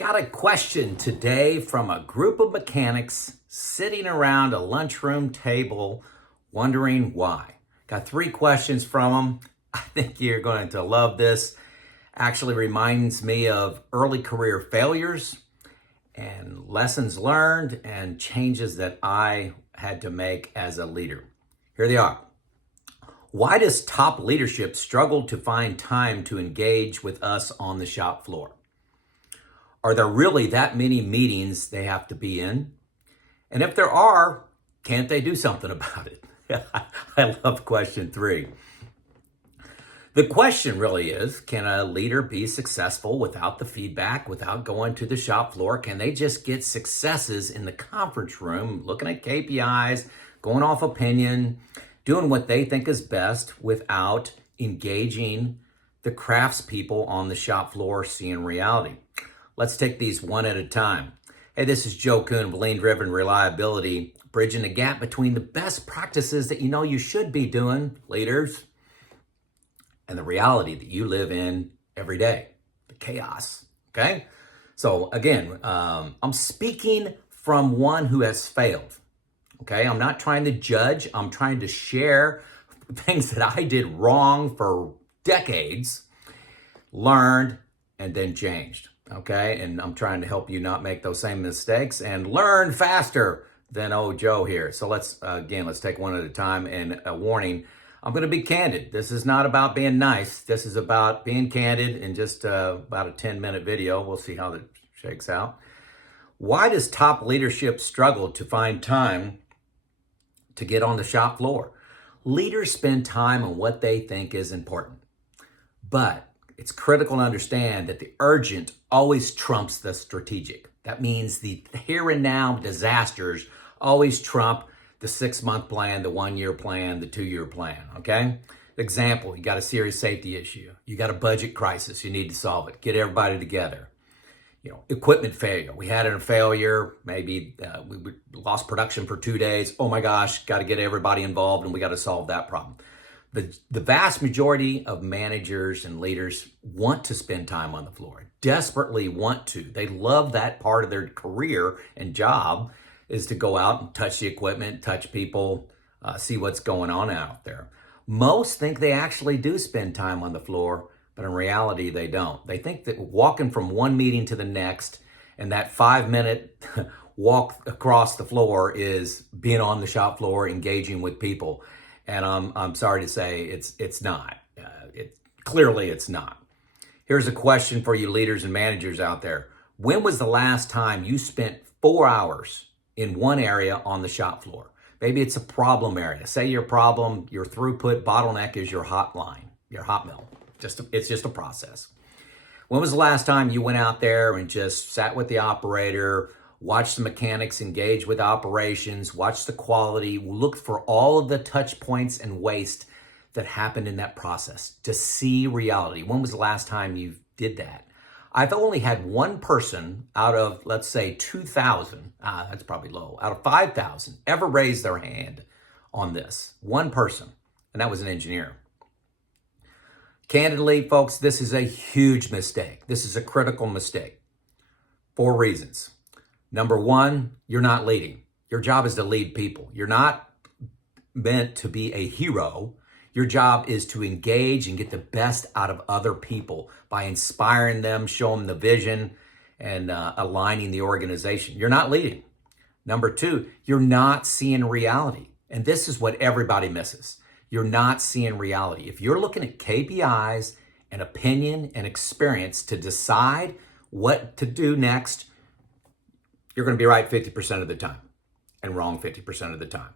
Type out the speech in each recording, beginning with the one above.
Got a question today from a group of mechanics sitting around a lunchroom table wondering why. Got 3 questions from them. I think you're going to love this. Actually reminds me of early career failures and lessons learned and changes that I had to make as a leader. Here they are. Why does top leadership struggle to find time to engage with us on the shop floor? Are there really that many meetings they have to be in? And if there are, can't they do something about it? I love question 3. The question really is, can a leader be successful without the feedback, without going to the shop floor? Can they just get successes in the conference room, looking at KPIs, going off opinion, doing what they think is best without engaging the craftspeople on the shop floor, seeing reality? Let's take these one at a time. Hey, this is Joe Kuhn of Lean Driven Reliability, bridging the gap between the best practices that you know you should be doing, leaders, and the reality that you live in every day, the chaos, okay? So again, I'm speaking from one who has failed, okay? I'm not trying to judge. I'm trying to share things that I did wrong for decades, learned, and then changed. Okay, and I'm trying to help you not make those same mistakes and learn faster than old Joe here. So let's take one at a time. And a warning, I'm going to be candid. This is not about being nice. This is about being candid in just about a 10-minute video. We'll see how that shakes out. Why does top leadership struggle to find time to get on the shop floor? Leaders spend time on what they think is important, but it's critical to understand that the urgent always trumps the strategic. That means the here and now disasters always trump the 6-month plan, the 1-year plan, the 2-year plan, okay? Example, you got a serious safety issue. You got a budget crisis. You need to solve it. Get everybody together. Equipment failure. We had a failure. Maybe we lost production for 2 days. Oh my gosh, got to get everybody involved and we got to solve that problem. The vast majority of managers and leaders want to spend time on the floor, desperately want to. They love that part of their career and job is to go out and touch the equipment, touch people, see what's going on out there. Most think they actually do spend time on the floor, but in reality, they don't. They think that walking from one meeting to the next and that 5-minute walk across the floor is being on the shop floor, engaging with people. And I'm sorry to say it's not. Clearly it's not. Here's a question for you leaders and managers out there. When was the last time you spent 4 hours in one area on the shop floor? Maybe it's a problem area. Say your problem, your throughput bottleneck is your hotline, your hot mill. It's just a process. When was the last time you went out there and just sat with the operator, watch the mechanics engage with operations, watch the quality, look for all of the touch points and waste that happened in that process to see reality? When was the last time you did that? I've only had one person out of, let's say, 2,000, that's probably low, out of 5,000 ever raise their hand on this. One person, and that was an engineer. Candidly, folks, this is a huge mistake. This is a critical mistake. 4 reasons. Number 1, you're not leading. Your job is to lead people. You're not meant to be a hero. Your job is to engage and get the best out of other people by inspiring them, showing them the vision, and aligning the organization. You're not leading. Number 2, you're not seeing reality. And this is what everybody misses. You're not seeing reality. If you're looking at KPIs and opinion and experience to decide what to do next, you're going to be right 50% of the time and wrong 50% of the time.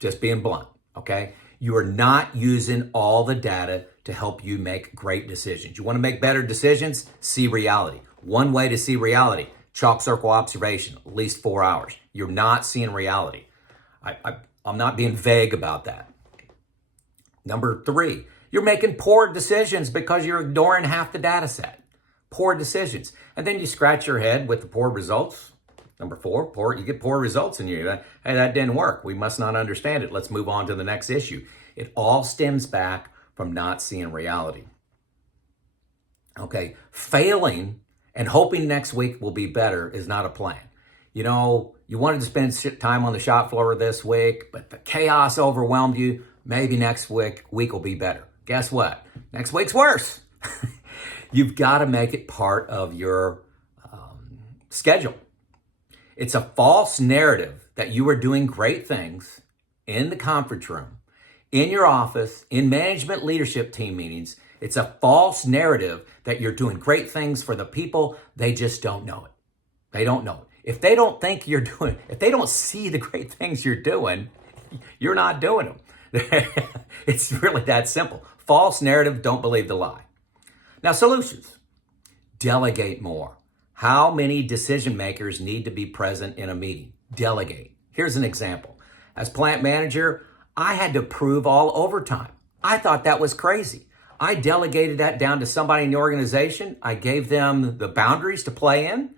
Just being blunt, okay? You are not using all the data to help you make great decisions. You want to make better decisions? See reality. One way to see reality, chalk circle observation, at least 4 hours. You're not seeing reality. I'm not being vague about that. Number 3, you're making poor decisions because you're ignoring half the data set. Poor decisions. And then you scratch your head with the poor results. Number 4, you get poor results in you. Hey, that didn't work. We must not understand it. Let's move on to the next issue. It all stems back from not seeing reality. Okay, failing And hoping next week will be better is not a plan. You know, you wanted to spend time on the shop floor this week, but the chaos overwhelmed you. Maybe next week will be better. Guess what? Next week's worse. You've got to make it part of your schedule. It's a false narrative that you are doing great things in the conference room, in your office, in management leadership team meetings. It's a false narrative that you're doing great things for the people. They just don't know it. They don't know it. If they don't think you're doing, if they don't see the great things you're doing, you're not doing them. It's really that simple. False narrative, don't believe the lie. Now, solutions. Delegate more. How many decision makers need to be present in a meeting? Delegate. Here's an example. As plant manager, I had to approve all overtime. I thought that was crazy. I delegated that down to somebody in the organization. I gave them the boundaries to play in.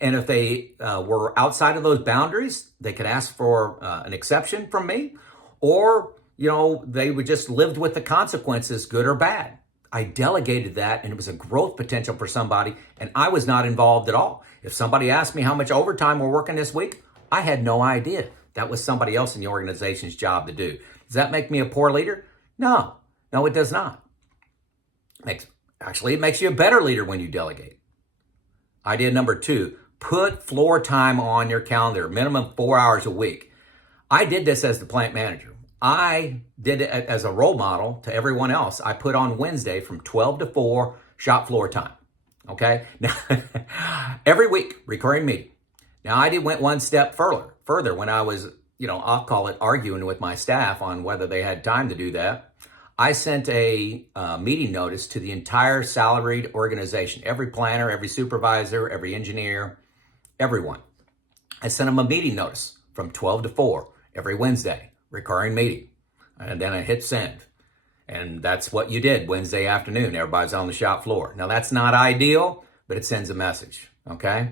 And if they were outside of those boundaries, they could ask for an exception from me, or, they would just lived with the consequences, good or bad. I delegated that, and it was a growth potential for somebody, and I was not involved at all. If somebody asked me how much overtime we're working this week, I had no idea. That was somebody else in the organization's job to do. Does that make me a poor leader? No, it does not. It makes you a better leader when you delegate. Idea number 2, put floor time on your calendar, minimum 4 hours a week. I did this as the plant manager. I did it as a role model to everyone else. I put on Wednesday from 12 to 4 shop floor time. Okay? Now, every week, recurring meeting. Now, I went one step further when I was, I'll call it arguing with my staff on whether they had time to do that. I sent a meeting notice to the entire salaried organization, every planner, every supervisor, every engineer, everyone. I sent them a meeting notice from 12 to 4 every Wednesday. Recurring meeting. And then I hit send. And that's what you did Wednesday afternoon. Everybody's on the shop floor. Now, that's not ideal, but it sends a message, okay?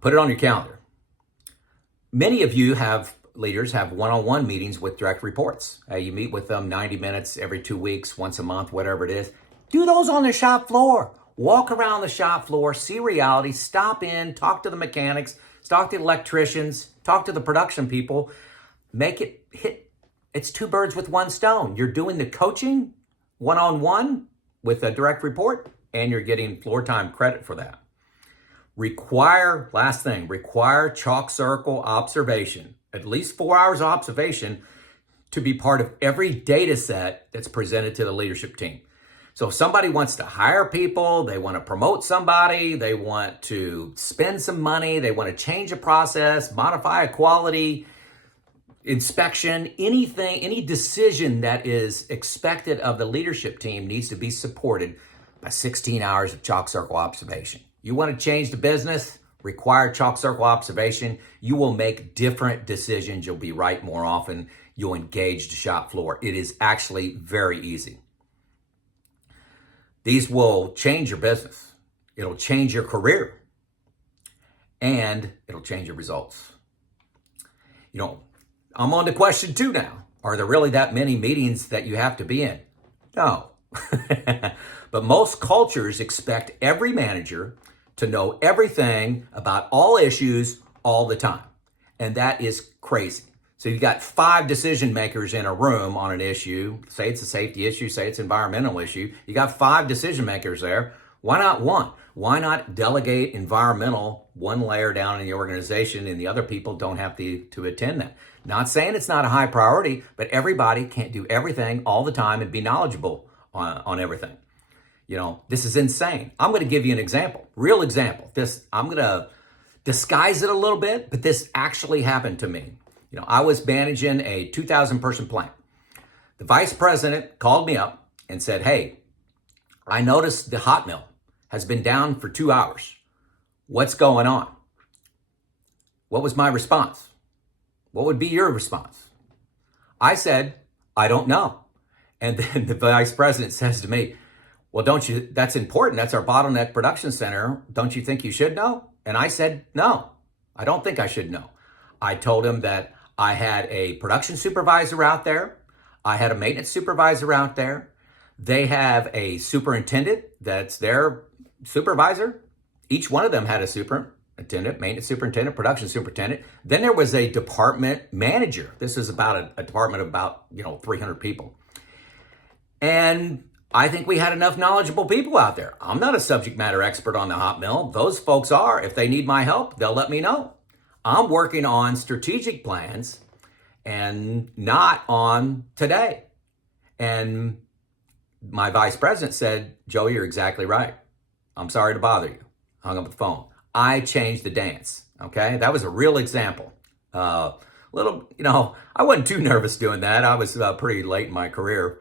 Put it on your calendar. Many of you leaders have one-on-one meetings with direct reports. You meet with them 90 minutes every 2 weeks, once a month, whatever it is. Do those on the shop floor. Walk around the shop floor, see reality, stop in, talk to the mechanics, talk to the electricians, talk to the production people. Make it hit. It's 2 birds with 1 stone. You're doing the coaching one-on-one with a direct report, and you're getting floor time credit for that. Last thing, require chalk circle observation, at least 4 hours of observation to be part of every data set that's presented to the leadership team. So if somebody wants to hire people, they want to promote somebody, they want to spend some money, they want to change a process, modify a quality inspection, anything, any decision that is expected of the leadership team needs to be supported by 16 hours of chalk circle observation. You want to change the business, require chalk circle observation. You will make different decisions. You'll be right more often. You'll engage the shop floor. It is actually very easy. These will change your business. It'll change your career. And it'll change your results. I'm on to question 2 now. Are there really that many meetings that you have to be in? No. But most cultures expect every manager to know everything about all issues all the time. And that is crazy. So you've got 5 decision makers in a room on an issue. Say it's a safety issue, say it's an environmental issue. You got 5 decision makers there. Why not 1? Why not delegate environmental 1 layer down in the organization and the other people don't have to attend that? Not saying it's not a high priority, but everybody can't do everything all the time and be knowledgeable on everything. This is insane. I'm going to give you an example, real example. I'm going to disguise it a little bit, but this actually happened to me. I was managing a 2,000 person plant. The vice president called me up and said, "Hey, I noticed the hot mill has been down for 2 hours. What's going on?" What was my response? What would be your response? I said, "I don't know." And then the vice president says to me, "Well, that's important. That's our bottleneck production center. Don't you think you should know?" And I said, "No, I don't think I should know." I told him that I had a production supervisor out there. I had a maintenance supervisor out there. They have a superintendent that's there supervisor. Each one of them had a superintendent, maintenance superintendent, production superintendent. Then there was a department manager. This is about a department of about 300 people. And I think we had enough knowledgeable people out there. I'm not a subject matter expert on the hot mill. Those folks are. If they need my help, they'll let me know. I'm working on strategic plans and not on today. And my vice president said, Joe, you're exactly right. I'm sorry to bother you. Hung up the phone. I changed the dance. Okay. That was a real example. I wasn't too nervous doing that. I was pretty late in my career.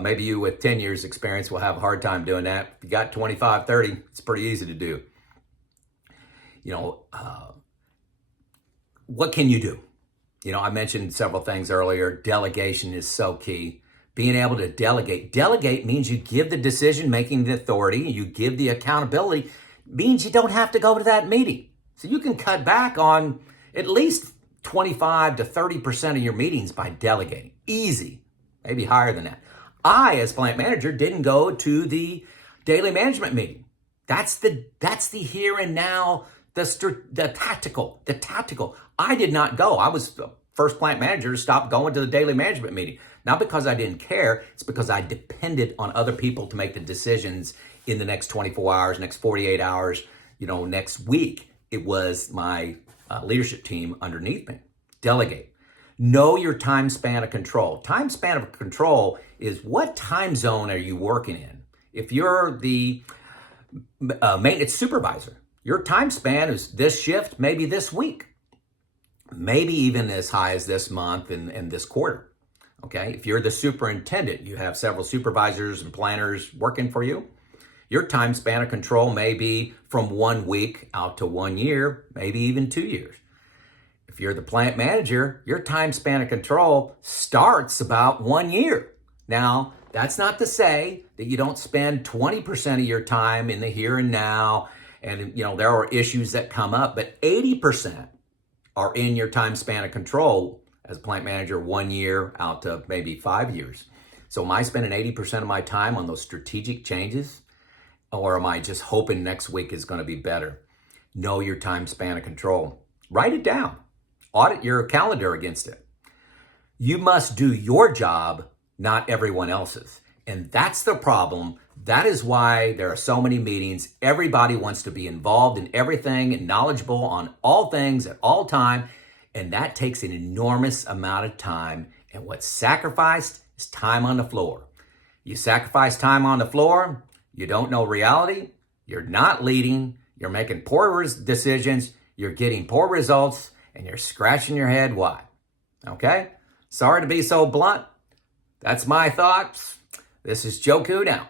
Maybe you with 10 years experience will have a hard time doing that. If you got 25, 30, it's pretty easy to do. What can you do? I mentioned several things earlier. Delegation is so key. Being able to delegate. Delegate means you give the decision-making the authority, you give the accountability, means you don't have to go to that meeting. So you can cut back on at least 25 to 30% of your meetings by delegating. Easy, maybe higher than that. I, as plant manager, didn't go to the daily management meeting. That's the here and now, the tactical. I did not go. I was the first plant manager to stop going to the daily management meeting. Not because I didn't care, it's because I depended on other people to make the decisions in the next 24 hours, next 48 hours, next week. It was my leadership team underneath me. Delegate. Know your time span of control. Time span of control is what time zone are you working in? If you're the maintenance supervisor, your time span is this shift, maybe this week, maybe even as high as this month and this quarter. Okay. If you're the superintendent, you have several supervisors and planners working for you. Your time span of control may be from 1 week out to 1 year, maybe even 2 years. If you're the plant manager, your time span of control starts about 1 year. Now, that's not to say that you don't spend 20% of your time in the here and now. And, there are issues that come up, but 80% are in your time span of control as a plant manager 1 year out to maybe 5 years. So am I spending 80% of my time on those strategic changes? Or am I just hoping next week is going to be better? Know your time span of control. Write it down. Audit your calendar against it. You must do your job, not everyone else's. And that's the problem. That is why there are so many meetings. Everybody wants to be involved in everything and knowledgeable on all things at all time. And that takes an enormous amount of time. And what's sacrificed is time on the floor. You sacrifice time on the floor, you don't know reality, you're not leading, you're making poor decisions, you're getting poor results, and you're scratching your head why. Okay? Sorry to be so blunt. That's my thoughts. This is Joe Kuhn out.